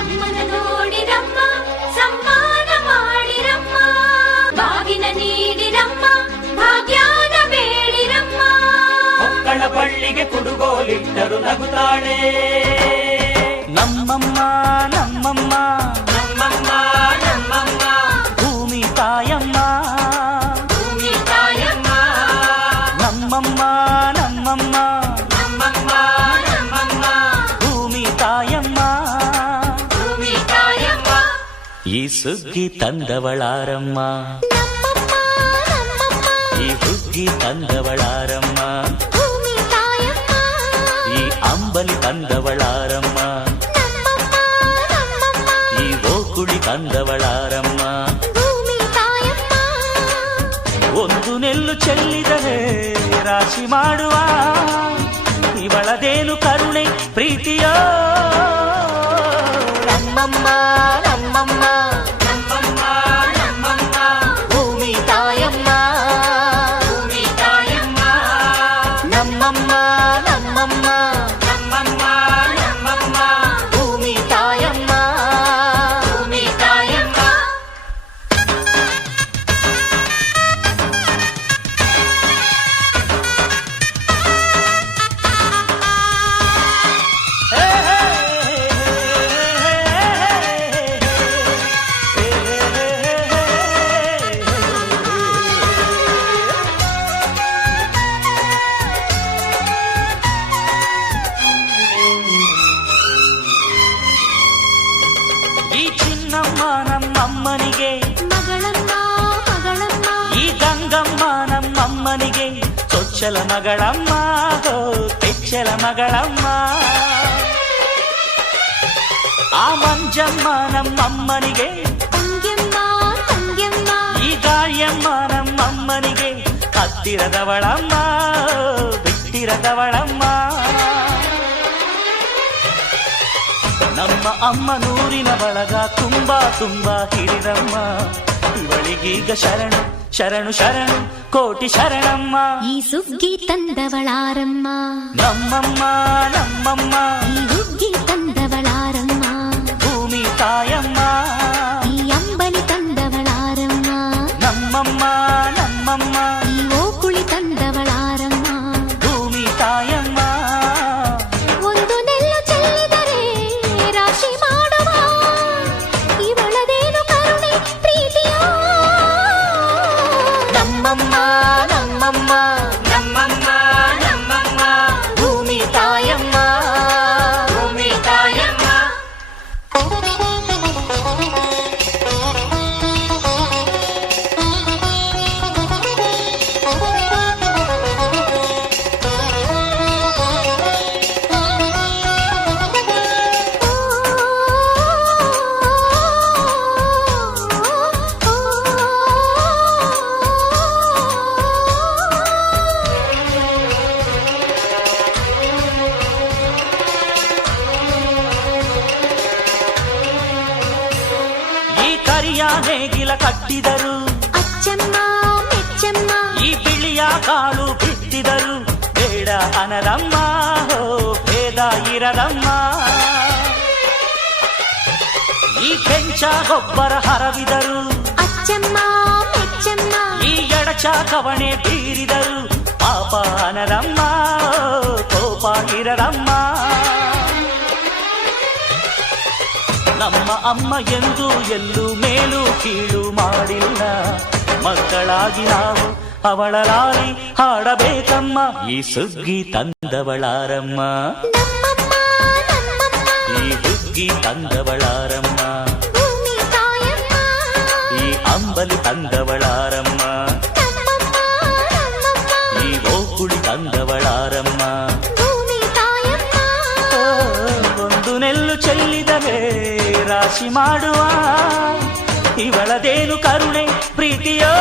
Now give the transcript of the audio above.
ಅಮ್ಮನ ನೋಡಿರಮ್ಮ ಸಮ್ಮಾನ ಮಾಡಿರಮ್ಮ ಬಾಗಿನ ನೀಡಿರಮ್ಮ ಭಾಗ್ಯಾನ ಬೇಡಿರಮ್ಮ ಮಕ್ಕಳ ಬಳ್ಳಿಗೆ ಕುಡುಗೋಲಿಟ್ಟರು ನಗುತ್ತಾಳೆ ನಮ್ಮಮ್ಮ ನಮ್ಮಮ್ಮ ನಮ್ಮಮ್ಮ ನಮ್ಮಮ್ಮ ಭೂಮಿ ತಾಯಮ್ಮ ಭೂಮಿ ತಾಯಮ್ಮ ನಮ್ಮಮ್ಮ ನಮ್ಮಮ್ಮ ನಮ್ಮಮ್ಮ ನಮ್ಮಮ್ಮ ಭೂಮಿ ತಾಯಮ್ಮ ಭೂಮಿ ತಾಯಮ್ಮ ಈ ಸುಗ್ಗಿ ತಂದವಳಾರಮ್ಮ ಈ ಹುಗ್ಗಿ ತಂದವಳಾರಮ್ಮ ಭೂಮಿ ತಾಯಮ್ಮ ಈ ಅಂಬಲಿ ತಂದವಳಾರಮ್ಮ ಈ ಓಕುಳಿ ತಂದವಳಾರಮ್ಮ ಭೂಮಿ ತಾಯಮ್ಮ ಒಂದು ನೆಲ್ಲು ಚೆಲ್ಲಿದರೆ ರಾಶಿ ಮಾಡುವ ಇವಳದೇನು ಕರುಣೆ ಪ್ರೀತಿಯೋ ನಮ್ಮಮ್ಮ ನಮ್ಮಮ್ಮ ನಮ್ಮಮ್ಮ ನಮ್ಮಮ್ಮ ಭೂಮಿ ತಾಯಮ್ಮ ಭೂಮಿ ತಾಯಮ್ಮ ನಮ್ಮಮ್ಮ ನಮ್ಮಮ್ಮ ನಮ್ಮಮ್ಮ ನಮ್ಮಮ್ಮ ಭೂಮಿ ತಾಯಮ್ಮ ಭೂಮಿ ತಾಯಮ್ಮ ಈ ಚಿನ್ನಮ್ಮ ನಮ್ಮಮ್ಮನಿಗೆ ಮಗಳಮ್ಮ ಮಗಳಮ್ಮ ಈ ಗಂಗಮ್ಮ ನಮ್ಮಮ್ಮನಿಗೆ ಚೊಚ್ಚಲ ಮಗಳಮ್ಮ ಹೋ ತೆಚ್ಚಲ ಮಗಳಮ್ಮ ಆ ಮಂಜಮ್ಮ ನಮ್ಮಮ್ಮನಿಗೆ ತಂಗ್ಯಮ್ಮ ತಂಗ್ಯಮ್ಮ ಈ ಗಾಳಿಯಮ್ಮ ನಮ್ಮಮ್ಮನಿಗೆ ಹತ್ತಿರದವಳಮ್ಮ ಬಿಟ್ಟಿರದವಳಮ್ಮ ನಮ್ಮ ಅಮ್ಮ ನೂರಿನ ಬಳಗ ತುಂಬಾ ತುಂಬಾ ಹಿರಿದಮ್ಮ ಇವಳಿಗೀಗ ಶರಣು ಶರಣು ಶರಣು ಕೋಟಿ ಶರಣಮ್ಮ ಈ ಸುಗ್ಗಿ ತಂದವಳಾರಮ್ಮ ನಮ್ಮಮ್ಮ ನಮ್ಮಮ್ಮ ಈ ಹುಗ್ಗಿ ತಂದವಳಾರಮ್ಮ ಭೂಮಿ ತಾಯಮ್ಮ ಈ ಅಂಬಲಿ ತಂದವಳಾರಮ್ಮ ನಮ್ಮಮ್ಮ ನಮ್ಮಮ್ಮ ಈ ಓಕುಳಿ ತಂದವಳಾರಮ್ಮ ಭೂಮಿ ತಾಯಮ್ಮ ಒಂದು ನೆಲ್ಲು ಚೆಲ್ಲಿದರೆ ರಾಶಿ ಮಾಡುವ ಇವಳದೇನು ಕರುಣೆ ಪ್ರೀತಿಯೋ ನಮ್ಮಮ್ಮ ನಮ್ಮಮ್ಮ ನಮ್ಮಮ್ಮ ನಮ್ಮಮ್ಮ ಭೂಮಿ ತಾಯಮ್ಮ ಭೂಮಿ ತಾಯಮ್ಮ ಈ ಕರಿಯ ನೇಗಿಲ ಕಟ್ಟಿದರು ಅಚ್ಚಮ್ಮ ಮೆಚ್ಚಮ್ಮ ಈ ಬಿಳಿಯ ಕಾಳು ಬಿತ್ತಿದರು ಬೇಡ ಅನರಮ್ಮ ಹೋ ಭೇದ ಇರದಮ್ಮ ಈ ಕೆಂಚ ಗೊಬ್ಬರ ಹರವಿದರು ಅಚ್ಚಮ್ಮ ಮೆಚ್ಚಮ್ಮ ಈ ಎಡಚ ಕವಣೆ ಬೀರಿದರು ಪಾಪ ಅನರಮ್ಮ ಕೋಪ ಇರದಮ್ಮ ನಮ್ಮ ಅಮ್ಮ ಎಂದು ಎಲ್ಲೂ ಮೇಲು ಕೀಳು ಮಾಡಿಲ್ಲ ಮಕ್ಕಳಾಗಿ ನಾವು ಅವಳ ಲಾಲಿ ಹಾಡಬೇಕಮ್ಮ ಈ ಸುಗ್ಗಿ ತಂದವಳಾರಮ್ಮ ನಮ್ಮಮ್ಮ ನಮ್ಮಮ್ಮ ಈ ಹುಗ್ಗಿ ತಂದವಳಾರಮ್ಮ ಭೂಮಿ ತಾಯಮ್ಮ ಈ ಅಂಬಲಿ ತಂದವಳಾರಮ್ಮ ನಮ್ಮಮ್ಮ ನಮ್ಮಮ್ಮ ಈ ಓಕುಳಿ ತಂದವಳಾರಮ್ಮ ಭೂಮಿ ತಾಯಮ್ಮ ಓ, ಒಂದು ನೆಲ್ಲು ಚೆಲ್ಲಿದರೆ ರಾಶಿ ಮಾಡುವ ಇವಳದೇನು ಕರುಣೆ ಪ್ರೀತಿಯೋ